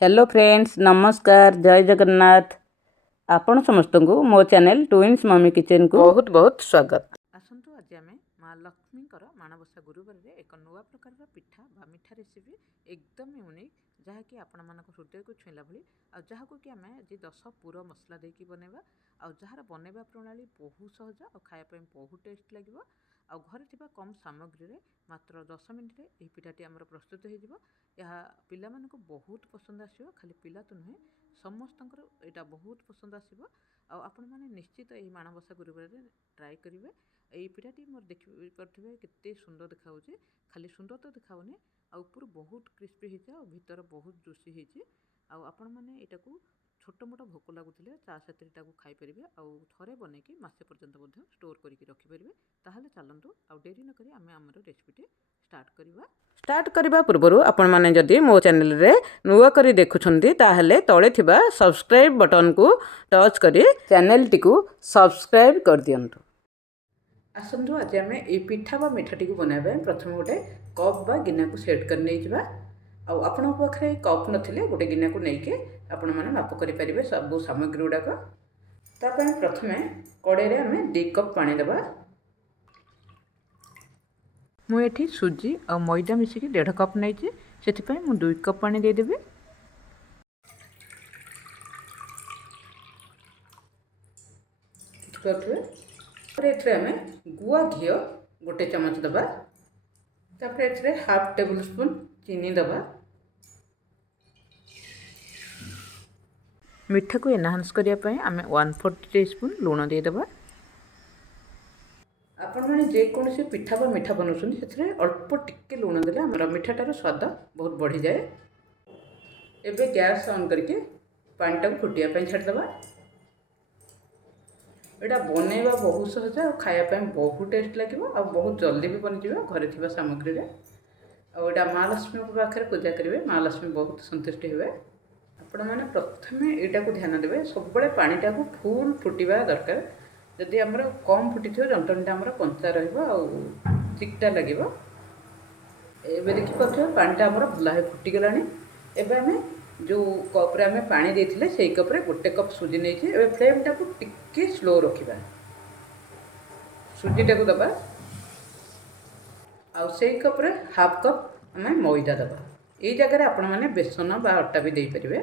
Hello friends, नमस्कार, जय जगन्नाथ। आपण समस्त को मो चैनल ट्विन्स मम्मी किचन को बहुत बहुत स्वागत। आसंतु आज आम माँ लक्ष्मी माणबसा गुरुवार रे एक नुआ प्रकार पिठा बा मिठा रेसिपी एकदम यूनिक जहाँकि आपण मान हृदय को छुईला भली आ जहाँ कि आम आज 10 पूरा मसला देकी बनैबा आ जार बनैबा प्रणाली बहुत सहज और खाया बहुत टेस्ट लगे आ घरे थिबा कम सामग्री रे मात्र 10 मिनिट रे पिठाटी आमर प्रस्तुत हो पिला मानक बहुत पसंद आसो। खाली पिला तो नुहे समस्तंकर एटा बहुत पसंद आसो। आपण मैंने निश्चित यही माणबसा गुरुवार ट्राए करेंगे। यही पिठाटी मोर देखिए केते सुंदर देखा खाली सुंदर तो देखाऊनी ऊपर बहुत क्रिस्पी हो भीतर बहुत जुसी हो। आपण मैंने यहाँ को छोट मोट भोक लगुले ता साथ खाईपर आए बन कि मसे पर्यंत स्टोर करके रखिपारे। ताहले चलतु आउ डेरी नक आम आम रेसिपीटी स्टार्ट करने पूर्व आपण मैंने जदि मो चैनल रे नुआ करी देखुछंती ताहले तळे थिबा सब्सक्राइब बटन को टच करी चैनल टी को सब्सक्राइब कर दियंतु। आसंतु आज आम ये पिठा बा मिठाटी को बनाबे प्रथम गोटे कप बा गिना को सेट कर नहीं जिबा। आपण पाखे कप नथिले गोटे गिना को लेके आपण माने माप करि परिबे सब सामग्री गुडाक। तापय प्रथमे कड़े रे आम 2 कप पानी देबा। मु एठी सुजी और मैदा मिसिकी 1.5 कप नहीं से मु 2 कप पानी देदेवी। आम गुआ घी गोटे चमच दबा। तापर हाफ टेबल स्पून चीनी दबा। मिठा को एनहांस करने आम 1/4 टीस्पून लुण देदेबा। आपण मैंने जेकोसी पिठा बा मिठा बनाऊँ से अल्प टिके लुण देले आम मिठाटार स्वाद बहुत बढ़ी जाए। एबे गैस ऑन करके पानी फुटिया छाड़देबा। यहाँ बनैबा बहुत सहज और खायापी बहुत टेस्ट लगे और बहुत जल्दी भी बन जाए घरे थी सामग्री रे। आउटा माँ लक्ष्मी पाखे पूजा करेंगे, माँ लक्ष्मी बहुत संतुष्टि हुए। आपण मैंने प्रथम यहाँ को ध्यान देवे सब पानीटा को फुल फुटा दरकार। जदि आमर कम फुटी थो जंतनीटा आमर कंचा चिकटा लगे। एबे देखिए पानीटा आमर भला फुटीगला। एबे आम जो कप्रे आम पानी देते से कप्रे 1 कप सुजी नहीं। फ्लेमटा को टिके स्लो रखा। सुजीटा को दबा आउ से कप्रे हाफ कप आम मैदा दबा। यही जगह आपण मैंने बेसन बा अटा भी देपारे।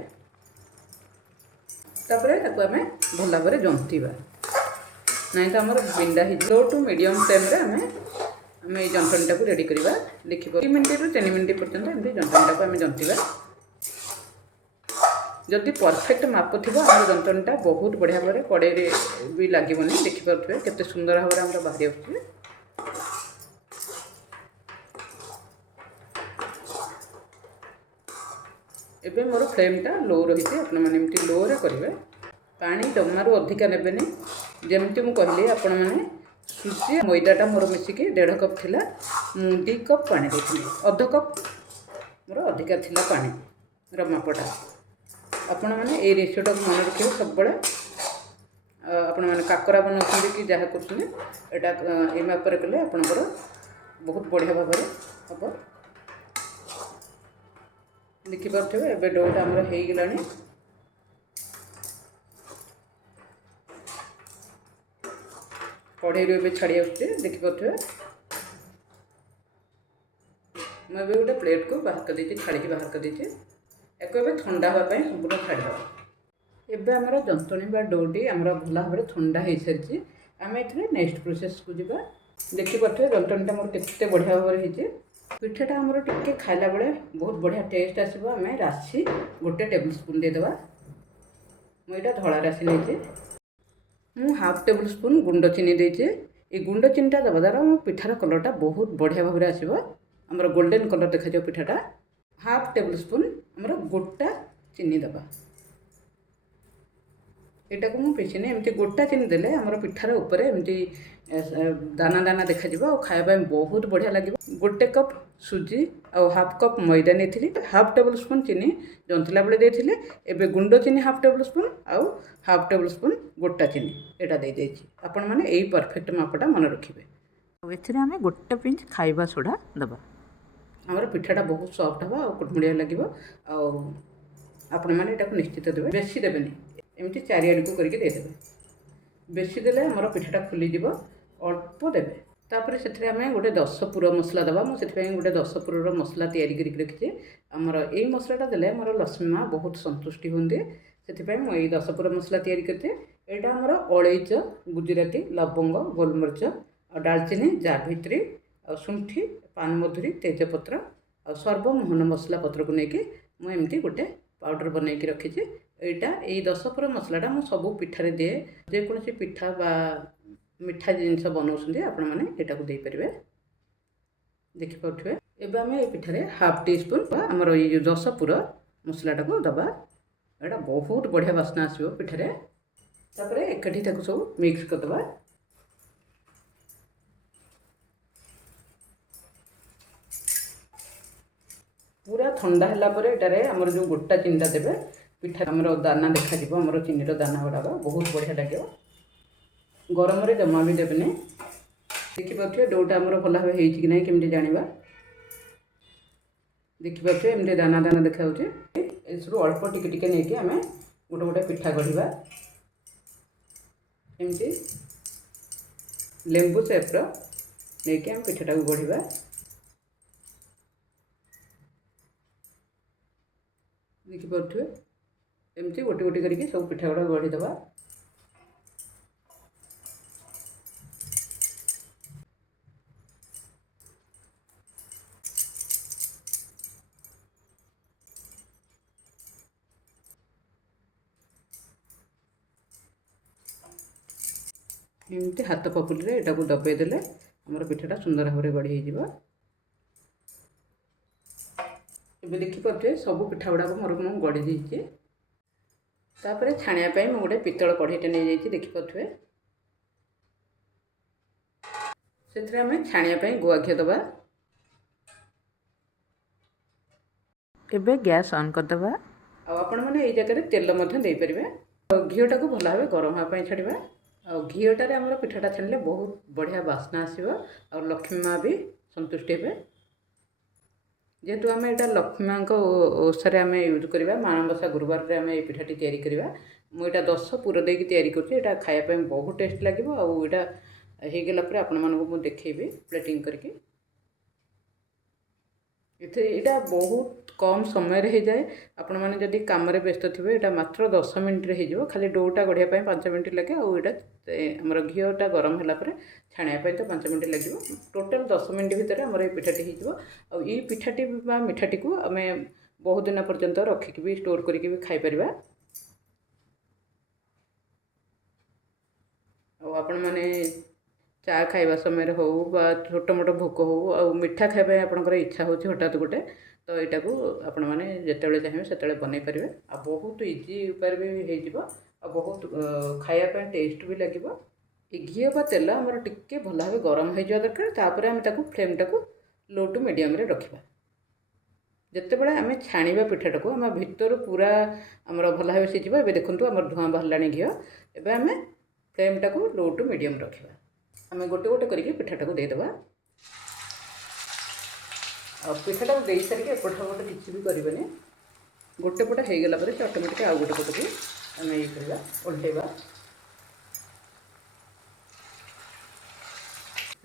तापर आम भल भाव जंतीबा नहीं तो आमर बिंडा लो टू मीडियम फ्लेम रे आम ये जंतनीटा को रेडी करवा। देखिए 2 मिनट रु 3 मिनट पर्यंत एमती जंतनीटा को आम जंतीबा। जदि परफेक्ट माप थी आम जंतनीटा बहुत बढ़िया भाव कड़े भी लगे। देखिपे केते सुंदर भाव आम बाहरी आसुचे। एबे मोर फ्लेमटा लो रही आपने लो रे करेंगे। पानी जमारू अधिका ने जमती मुझे कहली आपण मैंने सुजी मैदाटा मोर मिसिकी 1.5 कप थिला 2 कप पानी देती। अध कप मोर अधिका थिला पानी रमापटा। आपण मैंने ये रेसिओटा मन रखिए सब आपण मैंने काकरा बनाऊँ कि जहाँ कर माप कले आपंकर बहुत बढ़िया भाव हम। देखिपे एबे डोटा आमर हो गलानी। कढ़ई रे छाड़ी आसुचे देखिपे मुझे गोटे प्लेट को बाहर कर छाड़ी बाहर कर एक ठंडा हाँपाई संपूर्ण छाड़देवा। एबे आमर जंतनी बा डोटी आमर भल भाव ठंडा हो सारी। आम ये नेक्स्ट प्रोसेस को जा। देखिपे जंतनीटा मोर केते बढ़िया भाव होती। पिठाटा आमर टिके खाइला बेले बहुत बढ़िया टेस्ट आसो। आम राशि 1 टेबल स्पून देदेबा। मुझे धला राशि नहीं मु हाफ टेबल स्पून गुंड चीनी देचे। ये गुंड चीनीटा देवा द्वारा मो पिठार कलरटा बहुत बढ़िया भाव आसो। आमर गोल्डन कलर देखा पिठाटा। हाफ टेबल स्पून आमर गोटा चीनी देवा। यहाँ को मुझे पेचनी एमती गोटा चीनी देले आमर पिठार ऊपर एमती दाना दाना देखा और खाया बहुत बढ़िया लगे। 1 कप सुजी और हाफ कप मैदा नहीं हाफ टेबल स्पून चीनी जंतला बेले देते। एबे गुंड चीनी हाफ टेबल स्पून आउ हाफ टेबल स्पून गोटा चीनी यहाँ दे देछि। आपण मैंने यही परफेक्ट मापटा मन रखिए। एथरे आम 1 पिंच खाइबा सोडा दबा। आमर पिठाटा बहुत सफ्ट हम और कुटमुड़िया लगे। ଆପଣମାନେ ଏଟାକୁ ନିଶ୍ଚିତ ଦେବେ, ବେଶୀ ଦେବେନି, ଏମିତି ଚାରିଆଡ଼କୁ କରିକି ଦେଇଦେବେ। ବେଶୀ ଦେଲେ ଆମର ପିଠାଟା ଫୁଲିଯିବ, ଅଳ୍ପ ଦେବେ। ତାପରେ ସେଥିରେ ଆମେ ଗୋଟେ 10 ପୁର ମସଲା ଦେବା। ମୁଁ ସେଥିପାଇଁ ଗୋଟେ 10 ପୁରର ମସଲା ତିଆରି କରିକି ରଖିଛି। ଆମର ଏଇ ମସଲାଟା ଦେଲେ ଆମର ଲକ୍ଷ୍ମୀ ମା ବହୁତ ସନ୍ତୁଷ୍ଟି ହୁଅନ୍ତି, ସେଥିପାଇଁ ମୁଁ ଏଇ 10 ପୁର ମସଲା ତିଆରି କରିଛି। ଏଇଟା ଆମର ଅଳେଇଚ, ଗୁଜୁରାତି, ଲବଙ୍ଗ, ଗୋଲମରିଚ ଆଉ ଡାଲଚିନି, ଜାଭିତ୍ରୀ ଆଉ ଶୁଣ୍ଠି, ପାନମଧୁରୀ, ତେଜପତ୍ର ଆଉ ସର୍ବମୋହନ ମସଲା ପତ୍ରକୁ ନେଇକି ମୁଁ ଏମିତି ଗୋଟେ ପାଉଡ଼ର ବନେଇକି ରଖିଛି। ଏଇଟା ଏଇ 10 ପୁର ମସଲାଟା ମୁଁ ସବୁ ପିଠାରେ ଦିଏ। ଯେକୌଣସି ପିଠା ବା ମିଠା ଜିନିଷ ବନାଉଛନ୍ତି ଆପଣମାନେ ଏଟାକୁ ଦେଇପାରିବେ। ଦେଖିପାରୁଥିବେ। ଏବେ ଆମେ এই ପିଠାରେ ହାଫ୍ ଟି ସ୍ପୁନ୍ ବା ଆମର ଏଇ ଯେଉଁ 10 ପୁର ମସଲାଟାକୁ ଦେବା। ଏଇଟା ବହୁତ ବଢ଼ିଆ ବାସ୍ନା ଆସିବ ପିଠାରେ। ତାପରେ ଏକାଠି ତାକୁ ସବୁ ମିକ୍ସ କରିଦେବା। पूरा ठंडा है आमर जो गोटा चिनिटा देवे पिठा आमर दाना देखा आमर चीनी दाना गुड़ाक बहुत बढ़िया लगे। गरम जमा भी देवेनि। देखिपे डोटा आमर भल भाव कि ना केमती जाना। देखिपे एमती दाना दाना देखा अल्प टिके टिके नहीं आम गोटे गोटे पिठा गढ़ा एमती लेंबू सेप्र नहीं आम पिठाटा को गढ़ा। देखिपे एमती गोटे गोटे करके सब पिठा गुड़ा गढ़ीदे। एमती हाथ पपुली एटा को दबेदेले आमर पिठाटा सुंदर भाव में गढ़ी हो। ये देखिपे सब पिठा गुड़ाक मोर मुझे गढ़ी देती। तापर छाणियापाई मुझे गोटे पितल कढ़ईटे नहीं जाइए। देखिपे से आम छाणियापाई गुआ घी दबा। एबे गैस ऑन करदे। आपण मैंने जगह तेल देपारे। घीटा को भल भाव गरम हाँपाई छाड़ा। घीटार आम पिठाटा छाड़े बहुत बढ़िया बास्ना आसो और लक्ष्मी माँ भी संतुष्टि हे। जेहेतु आम यहाँ लक्ष्मी माँ ओषार आम यूज करवा माणबसा गुरुवार में आम ये पिठाटी तैयारी करवा। मुझे 10 पुर देकी तैयारी कर खायापी बहुत टेस्ट लगे। आईटा होगला आपण मानक देखी प्लेटिंग करके यहाँ बहुत कम समय हो जाए। आपण मैंने जदि कम व्यस्त थे यहाँ मात्र 10 मिनट हो खाली डोटा गढ़िया 5 मिनट लगे। आमर घीटा गरम है छाणियापाई तो 5 मिनट लगे। टोटाल 10 मिनट भितर आमर ये पिठाटी हो। पिठाटी मिठाटी को आम बहुत दिन पर्यंत रखिक भी स्टोर करके भी खाईपर। आपण मैंने चा खाइबा समय हो छोट मोट भोक हो आ मिठा खाइबा आपंकर इच्छा हो हठात गोटे तो यहाँ को आपण मैंने जिते चाहिए से बनई पारे। आ बहुत इजी उपाय भी हो बहुत खायापी टेस्ट भी लगे। घी बा तेल आमर टिके भल भाव गरम हो दरकार। तापर आम फ्लेम टाक लो टू मीडियम रखा। जिते बड़े आम छाणा पिठाटा को आम भितर पूरा आमर भल भाव सीझ। ए देखो आम धूआं बाहर घी। एवं आम फ्लेम टाक लो टू मीडियम रखा। आम गोटे गोटे करके पिठाटा को देदेबा। पिठाटा को दे सारिक एपट पट किसी भी करें। गोटे पट होगला से ऑटोमेटिक आउ गोटे पट भी आम ये करवा ओल्टेबा।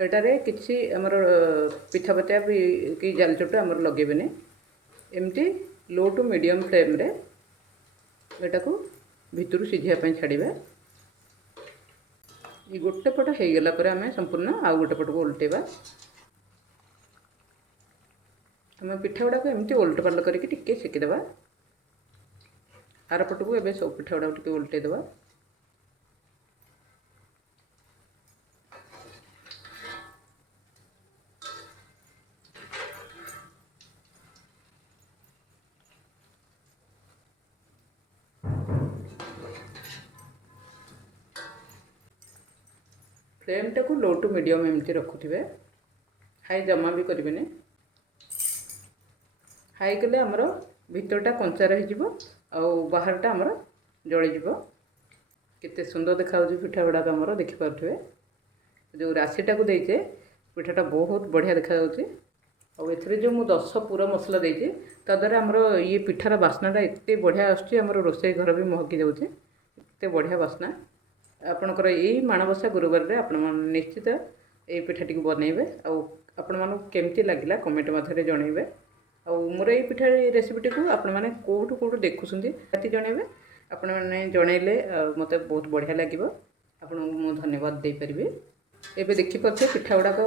एटारे किसी आमर पिठा पतिया भी कि जाल चोट आमर लगेबे। एमती लो टू मीडियम फ्लेम रे एटा को भितर सीझापी छाड़ा। ये गोटे पट होगला आम संपूर्ण आउ गोटे पट को ओल्टेबा। आम पिठा गुड़ाक एमती ओल्ट पाल्ट करके टिके सेकीदेबा। आर पट को एबे सब पिठा गुड़ाक टिके ओल्टेदेबा। फ्लेम टाक लो टू मीडियम एमती रखुवे। हाई जमा भी करें। हाई कले आमर भितरटा कंचा रही बाहरटा आमर जलीज। केते सुंदर देखा पिठा गुड़ाक आमर देखिपे। जो राशिटा को देचे पिठाटा बहुत बढ़िया देखा। ଆଉ ଏଥିରେ ଯେଉଁ ମୁଁ 10 ପୁର ମସଲା ଦେଇଛି ତା ଦ୍ୱାରା ଆମର ଇଏ ପିଠାର ବାସ୍ନାଟା ଏତେ ବଢ଼ିଆ ଆସୁଛି, ଆମର ରୋଷେଇ ଘର ବି ମହକି ଯାଉଛି, ଏତେ ବଢ଼ିଆ ବାସ୍ନା। ଆପଣଙ୍କର ଏଇ ମାଣବସା ଗୁରୁବାରରେ ଆପଣମାନେ ନିଶ୍ଚିତ ଏଇ ପିଠାଟିକୁ ବନେଇବେ। ଆଉ ଆପଣମାନଙ୍କୁ କେମିତି ଲାଗିଲା କମେଣ୍ଟ ମଧ୍ୟରେ ଜଣାଇବେ। ଆଉ ମୋର ଏଇ ପିଠା ରେସିପିଟିକୁ ଆପଣମାନେ କେଉଁଠୁ ଦେଖୁଛନ୍ତି ନିହାତି ଜଣାଇବେ। ଆପଣମାନେ ଜଣାଇଲେ ମୋତେ ବହୁତ ବଢ଼ିଆ ଲାଗିବ, ଆପଣଙ୍କୁ ମୁଁ ଧନ୍ୟବାଦ ଦେଇପାରିବି। ଏବେ ଦେଖିପାରୁଥିବେ ପିଠା ଗୁଡ଼ାକ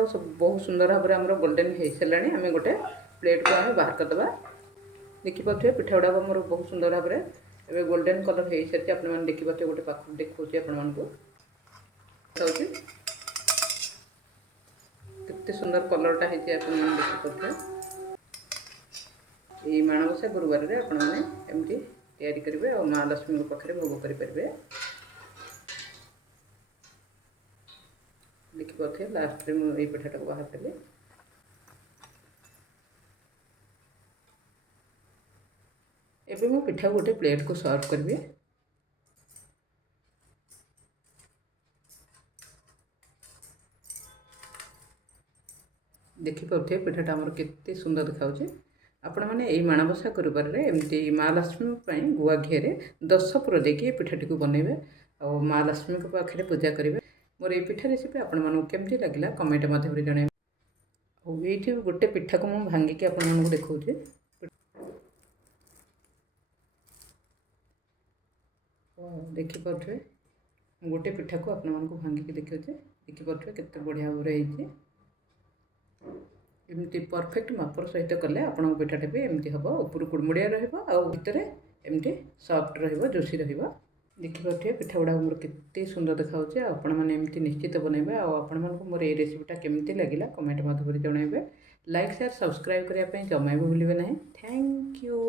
ବହୁତ ସୁନ୍ଦର ଭାବରେ ଆମର ଗୋଲ୍ଡେନ୍ ହେଇସାରିଲାଣି। ଆମେ ଗୋଟେ ପ୍ଲେଟ୍କୁ ଆମେ ବାହାର କରିଦେବା। ଦେଖିପାରୁଥିବେ ପିଠା ଗୁଡ଼ାକ ଆମର ବହୁତ ସୁନ୍ଦର ଭାବରେ ଏବେ ଗୋଲ୍ଡେନ୍ କଲର୍ ହେଇସାରିଛି। ଆପଣମାନେ ଦେଖିପାରୁଥିବେ, ଗୋଟେ ପାଖକୁ ଦେଖାଉଛି ଆପଣମାନଙ୍କୁ ହେଉଛି କେତେ ସୁନ୍ଦର କଲର୍ଟା ହେଇଛି, ଆପଣମାନେ ଦେଖିପାରୁଥିବେ। ଏଇ ମାଣବସା ଗୁରୁବାରରେ ଆପଣମାନେ ଏମିତି ତିଆରି କରିବେ ଆଉ ମା ଲକ୍ଷ୍ମୀଙ୍କ ପାଖରେ ଭୋଗ କରିପାରିବେ। ଦେଖିପାରୁଥିବେ ଲାଷ୍ଟରେ ମୁଁ ଏଇ ପିଠାଟାକୁ ବାହାର କଲି। ଏବେ ମୁଁ ପିଠାକୁ ଗୋଟେ ପ୍ଲେଟ୍କୁ ସର୍ଭ କରିବି। ଦେଖିପାରୁଥିବେ ପିଠାଟା ଆମର କେତେ ସୁନ୍ଦର ଦେଖାଯାଉଛି। ଆପଣମାନେ ଏଇ ମାଣବସା ଗୁରୁବାରରେ ଏମିତି ମା ଲକ୍ଷ୍ମୀ ପାଇଁ ଗୁଆ ଘିଅରେ 10 ପୁର ଦେଇକି ଏ ପିଠାଟିକୁ ବନେଇବେ ଆଉ ମା ଲକ୍ଷ୍ମୀଙ୍କ ପାଖରେ ପୂଜା କରିବେ। ମୋର ଏଇ ପିଠା ରେସିପି ଆପଣମାନଙ୍କୁ କେମିତି ଲାଗିଲା କମେଣ୍ଟ ମାଧ୍ୟମରେ ଜଣାଇବେ। ଆଉ ଏଇଠି ଗୋଟେ ପିଠାକୁ ମୁଁ ଭାଙ୍ଗିକି ଆପଣମାନଙ୍କୁ ଦେଖାଉଛି। ଦେଖିପାରୁଥିବେ ମୁଁ ଗୋଟେ ପିଠାକୁ ଆପଣମାନଙ୍କୁ ଭାଙ୍ଗିକି ଦେଖାଉଛି। ଦେଖିପାରୁଥିବେ କେତେ ବଢ଼ିଆ ଭାବରେ ହେଇଛି। ଏମିତି परफेक्ट मापर सहित कले आपन पिठाटा भी एमती हम ऊपर कुड़मुड़िया रहा भितर एमती सफ्ट जोशी देखिए पिठा गुड़ा मोर के सुंदर देखा आपण मैंने एमती निश्चित बनइबे। आपण मानक मोर ये रेसिपीटा केमती लगिला कमेंट माध्यम जनइबे। लाइक शेयर सब्सक्राइब करने जमा भी भूलिए ना। Thank you.